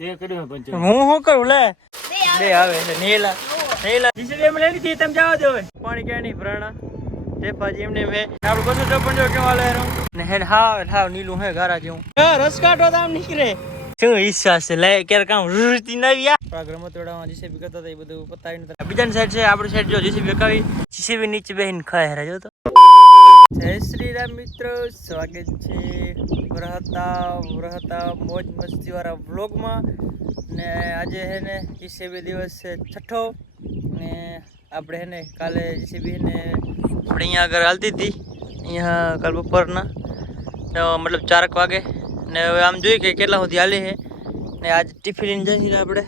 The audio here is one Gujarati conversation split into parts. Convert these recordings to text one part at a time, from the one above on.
તે કર્યું પંચર હું કરું લે બે આવે છે નીલા નીલા જીસીબી એમ લઈ લીધી તમે જાવ દો હવે પાણી ક્યાં નહીં ભરાણા તેપાજી એમને મે આપણે 254 કેવા લે રો ને હેડ હાવ નીલું હે ગારા જેવું રસ કાઢો તો આમ નીકળે શું ઈચ્છા છે લે ક્યારે કામ રૂતી નવી આ રમતોડામાં જીસીબી કરતા હતા એ બધું પતાવીને બીજાની સાઈડ છે આપણી સાઈડ જો જીસીબી કાવી જીસીબી નીચે બેહીને ખાય રે જો તો જય શ્રી રામ મિત્રો, સ્વાગત છે વરહતા મોજ મસ્તી વાળા વ્લોગમાં. ને આજે હે ને જીસીબી દિવસ છે છઠ્ઠો ને આપણે હે ને કાલે જીસીબી ને આપણે અહીંયા આગળ હાલતી હતી અહીંયા કાલ બપોરના મતલબ 4 વાગે ને હવે આમ જોઈએ કે કેટલા સુધી હાલી છે ને આજ ટિફિન લઈને જઈએ આપણે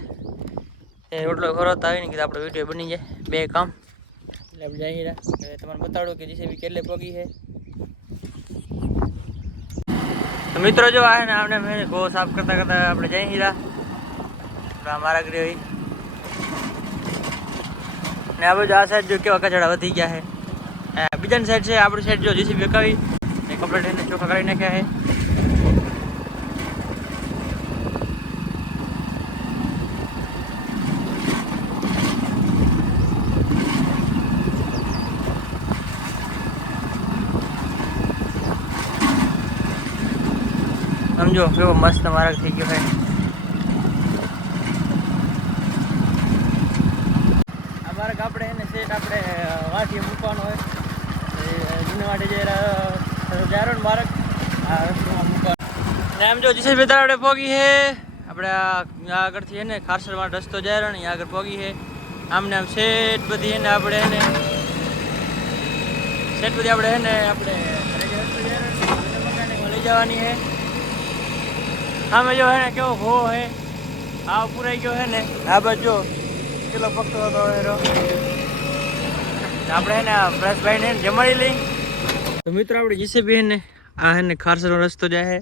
એ રોટલો ખોરાતા આવીને કીધું આપણે વિડીયો બની જાય બે કામ એટલે આપણે જઈ રહ્યા તમને બતાડો કે જીસીબી કેટલે પગી છે. તો મિત્રો જો આ ને આપણે મેં ગો સાફ કરતા કરતા આપણે જઈ રહ્યા મારા ગૃહ ને આ બધું આ સાઈડ જો કેવા કચડા વધી ગયા છે. બીજાની સાઈડ છે આપણી સાઈડ જો જીસીબી કાવી ને કમ્પ્લીટ એને ચોખ્ખા કરી નાખ્યા છે. સમજો કેવો મસ્ત માર્ગ થઈ ગયો છે. આ માર્ગ આપણે એને સેટ આપણે વાંચી મૂકવાનો હોય જૂના વાટે જે જારો માર્ગ આ રસ્તામાં મૂકવાનો ને આમ જો જીસીબી આપણે પોગી છે આપણે આગળથી એને ખારસરમાં રસ્તો જાય ને અહીંયા આગળ પોગી છે. આમને આમ સેટ બધી એને આપણે એને સેટ બધી આપણે એને આપણે રસ્તો જાય લઈ જવાની છે. આમે જો હે ને કેવો હો હે આ પૂરાઈ ગયો હે ને આ બાજુ કેટલો પકતો હતો હેરો આપણે હે ને બ્રશભાઈ ને જમાડી લઈ. તો મિત્રો આપણે જીસીબી હે ને આ હે ને ખારસરનો રસ્તો જાય હે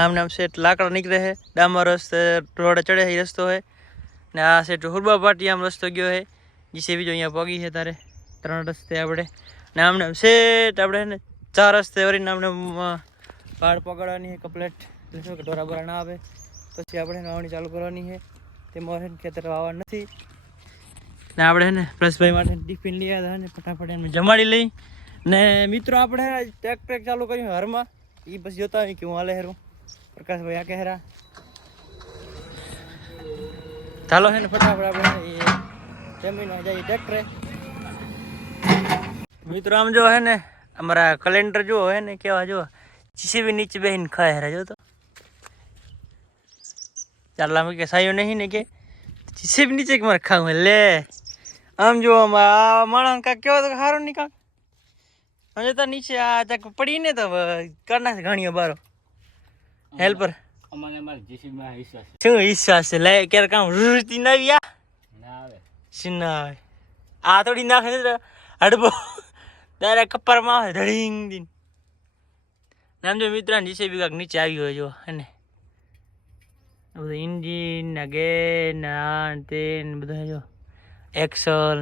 આમને આમ સેટ લાકડા નીકળે હે ડામર રસ્તે રોડે ચડે એ રસ્તો હે ને આ સેટ હુરબા પાટી આમ રસ્તો ગયો હે જીસીબી જો અહીંયા પગી છે તારે 3 રસ્તે આપણે ને આમને આમ સેટ આપણે હે ને 4 રસ્તે વરીને આમને પાડ પકડવાની હે કમ્પ્લેટ કે ઢોરા બોરા ના આવે પછી આપણે વાવણી ચાલુ કરવાની છે. તેમાં ખેતર વાવવા નથી ને આપણે ને પ્રશભાઈ માટે ટિફિન લઈ આવ્યા ને ફટાફટ એને જમાડી લઈ ને મિત્રો આપણે ટ્રેક ચાલુ કર્યું હરમાં એ પછી જોતા હોય કે હું હાલે હેરું પ્રકાશભાઈ આ કહેરા ચાલો છે ને ફટાફટ આપણે જમીનમાં જઈએ ટ્રેક્ટરે. મિત્રો આમ જો હે ને અમારા કેલેન્ડર જો હે ને કેવા જો જીસીબી નીચે બેહીને ખાય હેરા જો તો ચાલા મેં કે સાયો નહીં ને કે જીસીબી નીચે કે મારે ખાવું લે આમ જો આ માણસ કાંક કેવો તો સારો નહીં કાંક સમજો તો નીચે આ ચાક પડીને તો કરી નાખે ઘણીઓ બારો હેલ્પર શું વિશ્વાસ છે લે ક્યારે કામ રૂતી નવી ના આવે શું ના આવે આ થોડી નાખે હડબો તારે કપરમાં આવે ધડીંગ દીન નામ જો મિત્ર જીસીબી કાંક નીચે આવી હોય જો હે ને બધું ઇન્જિન ને ગેર ને આ તે બધા જો એક્સલ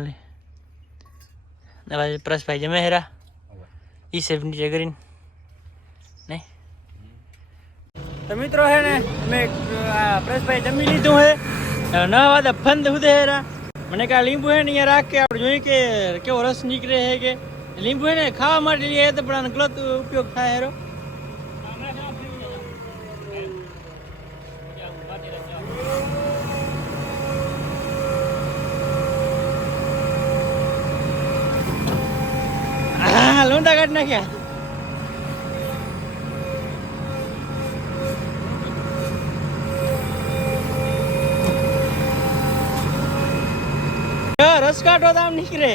ને પ્રશભાઈ જમે હેરા ઈ સેફ નીચે કરીને નહીં. તો મિત્રો હે ને મેં પ્રશભાઈ જમી લીધું હે ન વાદા ફંદ હુદે હેરા મને કા લીંબુ હે ને અહીંયા રાખ કે આપણે જોઈએ કે કેવો રસ નીકળે હે કે લીંબુ હે ને ખાવા માટે લઈએ તો પણ ગલત ઉપયોગ થાય હેરો. લોંડા કાઢ નાખ્યા રસ કાઢો તો આમ નીકળે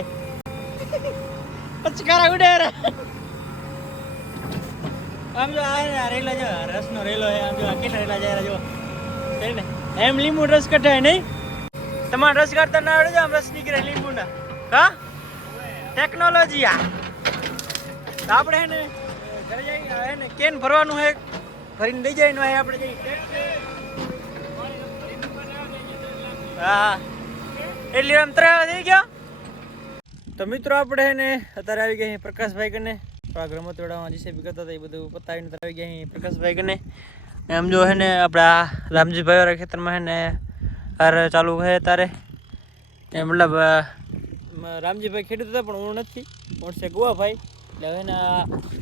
પચકારા ઉડે આમ જો આ રેલા જો રસનો રેલો હે આમ જો આ કેટલા રેલા જાય જો ને એમ લીંબુ રસ કઢાય નહીં તમારે રસ કાઢતા ના આવડે આમ રસ નીકળે લીંબુ ના હા ટેકનોલોજી આ આપણે હે ને ઘરે જઈ હે ને કેન ભરવાનું હે ભરીને લઈ જાય ને આપણે જઈ હા એટલી આમ 3 થઈ ગયો. તો મિત્રો આપણે હે ને અત્યારે આવી ગયા પ્રકાશભાઈ કને રમતોડામાં જીસીબી કરતા હતા એ બધું પતાવીને આવી ગયા પ્રકાશભાઈ કને એમ જો હે ને આપણા રામજીભાઈ વાળા ખેતરમાં હે ને હાર ચાલુ છે તારે એ મતલબ રામજીભાઈ ખેડૂત હતા પણ હું નથી હું છે ગોવાભાઈ એટલે હવે ને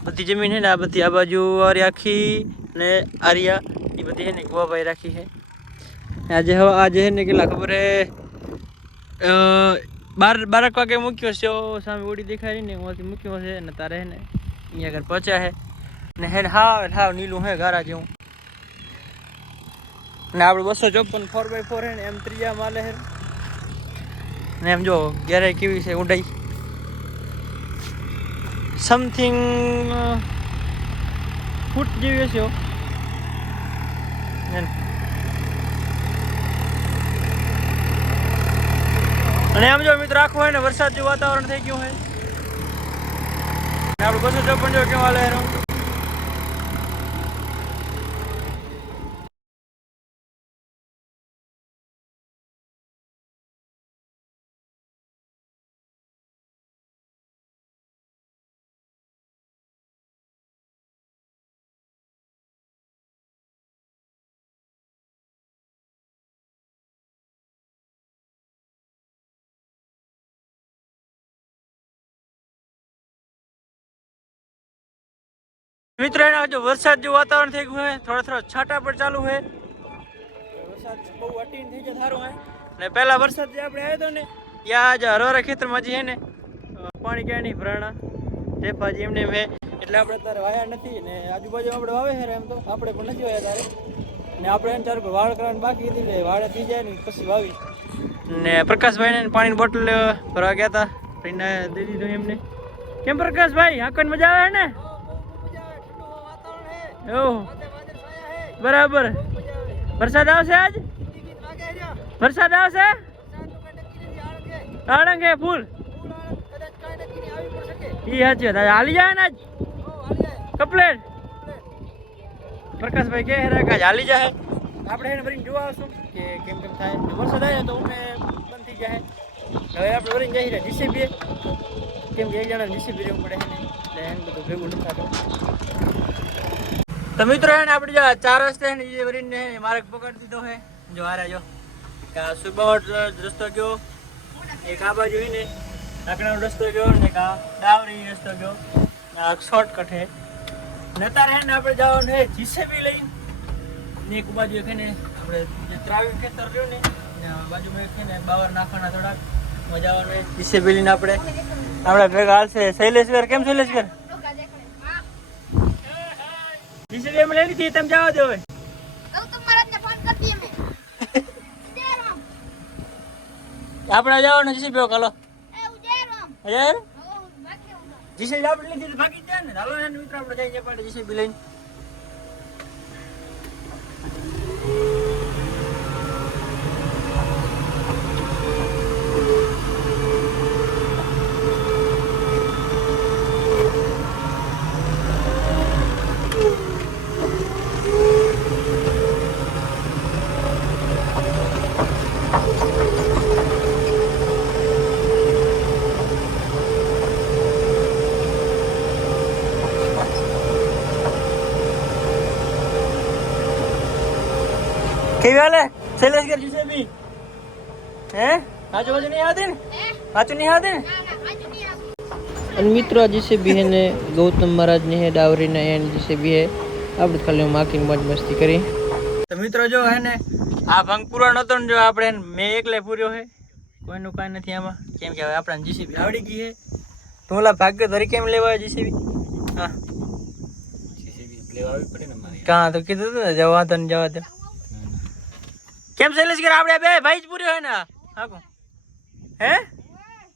બધી જમીન છે ને આ બધી આ બાજુ વારી આખી ને આરિયા એ બધી છે ને ગોવાભાઈ રાખી છે આજે છે ને કેટલા ખબર હે 12 વાગે મૂક્યો છે સામે ઓડી દેખાય ને હું મૂક્યો છે ને તારે ને અહીંયા આગળ પહોંચ્યા છે ને હે હાવ નીલું હે ગારા જેવું ને આપણે 254 4x4 હે ને એમ ત્રીજા માલે હે ને એમ જો ગેરાઈ કેવી છે ઊંડાઈ સમથિંગ ફૂટ જેવી હશે અને આમ જો મિત્રો આખું હોય ને વરસાદ જેવું વાતાવરણ થઈ ગયું હોય આપણે 254 જો કેવા લે મિત્રો એના જો વરસાદ જેવું વાતાવરણ થઈ ગયું છે થોડા છાંટા પણ ચાલુ છે વરસાદ બહુ અટીન થઈ જાય સારું હે ને પહેલા વરસાદ જે આપણે આવ્યો હતો ને ત્યાં જ હરવારા ખેતરમાં જે હે ને પાણી ક્યાંય નહીં ભરાણા જેફાજી એમને મેં એટલે આપણે તારે વાયા નથી ને આજુબાજુ આપણે વાવે છે એમ તો આપણે પણ નથી વાયા તારે ને આપણે એને ચાર વાળ કરવાની બાકી હતી એટલે વાળે થઈ જાય ને પછી વાવી ને પ્રકાશભાઈને પાણીની બોટલ ભરવા ગયા હતા એને દઈ દીધું એમને કેમ પ્રકાશભાઈ આંકન મજા આવે ને બરાબર વરસાદ આવશે આજ વરસાદ આવશે આળંગ હે ફૂલ ઈ સાચી વાત હાલી જાય ને આજ કમ્પ્લેટ પ્રકાશભાઈ કે આજ હાલી જાય આપણે એને ભરીને જોવા આવશું કે કેમ થાય વરસાદ આવે તો અમે બંધ થઈ જાય હવે આપણે ભરીને જઈએ જીસીબી કેમ કે એક જણા જીસીબી રહેવું પડે એટલે એને બધું ભેગું નથી થતું તો મિત્રો હે ને આપણે જો 4 રસ્તે હે ને એ ભરીને માર્ગ પકડી દીધો હે જો આ રહ્યો કે સુબાવટ રસ્તો ગયો એક આ બાજુ ને આકડાનો રસ્તો ગયો ને એક આ ડાવરી રસ્તો ગયો આ શોર્ટકટ હે નતાર હે ને આપણે જવાનું હે જીસીબી લઈને ને એક બાજુ એક ને આપણે જે ત્રાવી ખેતર રહ્યો ને બાજુમાં એક ને બાવર નાખવાના થોડાક મજા આવવાનું હે જીસીબી લઈને આપણે ભેગા હાલશે શૈલેશગર કેમ શૈલેશગર જીસીબી એમ લઈ લીધી તમે જાવ દો હવે આપણે જવાનું જીસીબી કાલો યાર જીસીબી આપણે લીધી બાકી જાય ને હાલો ને મિત્રો આપણે જઈએ પાડે જીસીબી લઈને કેવી હાલે શૈલેશગર જીસીબી હે આજુબાજુ નહીં આવતી ને પાછું નહીં આવતી ને અને મિત્રો આ જીસીબી હે ને ગૌતમ મહારાજ ની હે ડાવરી ને એની જીસીબી હે આપણે ખાલી માર્કિંગ મોજ મસ્તી કરી તો મિત્રો જો હે ને આ ભંગ પૂરો નતો ને જો આપણે મેં એકલે પૂર્યો હે કોઈનું કાંઈ નથી આમાં કેમ કે હવે આપણા જીસીબી આવડી ગઈ હે તો ઓલા ભાગ્ય ધરી કેમ લેવા જીસીબી હા જીસીબી લેવા આવી પડે ને મારી કાં તો કીધું હતું ને જવા તો ને જવા દે કેમ શૈલેશગર આપણે બે ભાઈ જ પૂર્યો હે ને હા હે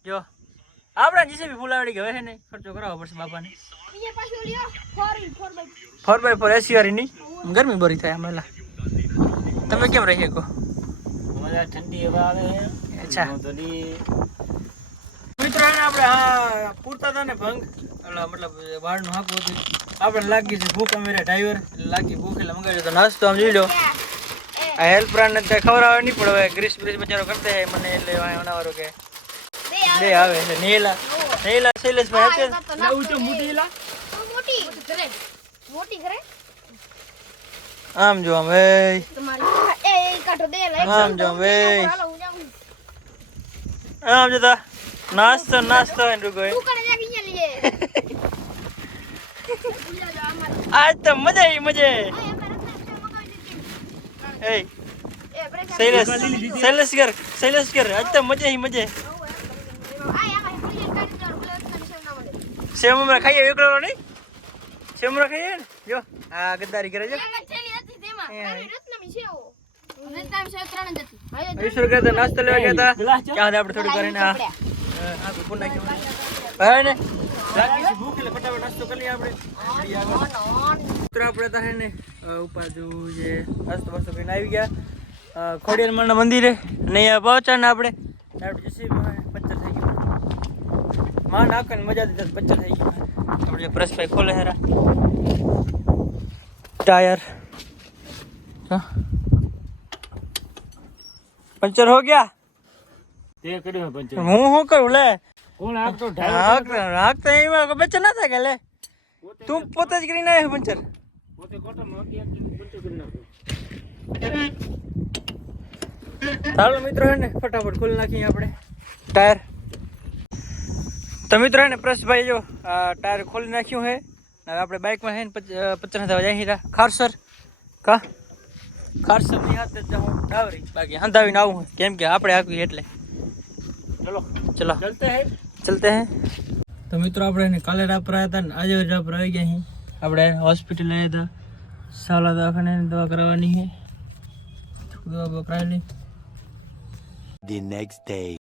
જો આપણે જીસીબી ફૂલ આવડી ગયો હે ને ખર્ચો કરાવવો પડશે બાપાને 4x4 એસી વાળી ની ગરમી બરી થાય આમેલા તમે કેમ રહી શકો મજા ઠંડી હવા આવે છે અચ્છા મિત્રો ને આપણે આ પૂરતા હતા ને ભંગ મતલબ વાળનું હાકવું હતું આપણે લાગી છે ભૂખ અમે ડ્રાઈવર લાગી ભૂખ એટલે મંગાવ્યો તો નાસ્તો આમ જોઈ લો આ હેલ્પ પ્લાન ને ખબર આવે નહીં પણ હવે ગ્રીસ બ્રિજ બચારો કરતે હે મને એટલે વાળો કે બે આવે છે નેલા શૈલેશભાઈ હશે ના ઊંચો મોટી લા મોટી કરે આમ જો આમ એ આમ જો આમ એ આમ જતા નાસ્તો હે રૂગો આજ તો મજા આવી મજા એ શૈલેશ કર આજ તો મજા આવી મજા સેવ મમરા ખાઈએ એકલો નહીં સેવ મમરા ખાઈએ ને જો આ ગદ્દારી કરે છે 20 રૂપિયા નાસ્તો લેવા ગયા હતા ક્યાં આપણે થોડું કરીને આ ભૂખ નાખ્યું હવે ને ભૂખ એટલે ફટાફટ નાસ્તો કરી લઈએ આપણે આપણે તો ને ઉપર જોવું છે નાસ્તો બાસ્તો કરીને આવી ગયા ખોડિયાર માના મંદિરે નહીં પહોંચ્યા ને આપણે જસી પંચર થઈ ગયું માં નાખે ને મજા દીધા પંચર થઈ ગયું આપણે પ્રશભાઈ ખોલે હેરા टायर पंचर हो गया તે કર્યો પંચર હું કરું લે કોણ આપતો રાખતા એમાં બચ્ચા ના થાય કે લે તું પોતે જ કરીને આવ્યો પંચર પોતે કોટો મોટી એક પંચર કરી નાખ્યો ચાલો મિત્રો હે ને ફટાફટ ખોલી નાખીએ આપણે ટાયર તો મિત્રો હે ને પ્રશભાઈ જો ટાયર ખોલી નાખ્યું હે હવે આપણે બાઇકમાં હે ને 50 થવા જાય ખારસર કા ખારસર ની હાથે જ હું ડાવરી બાકી હંધાવીને આવું કેમ કે આપણે આખી એટલે ચલો ચલતે હે તો મિત્રો આપણે એને કાલે રાપર આવ્યા હતા ને આજે રાપર આવી ગયા અહીં આપણે હોસ્પિટલ આવ્યા હતા સાલા દવાખાને દવા કરાવવાની છે દવા કરાવેલી The next day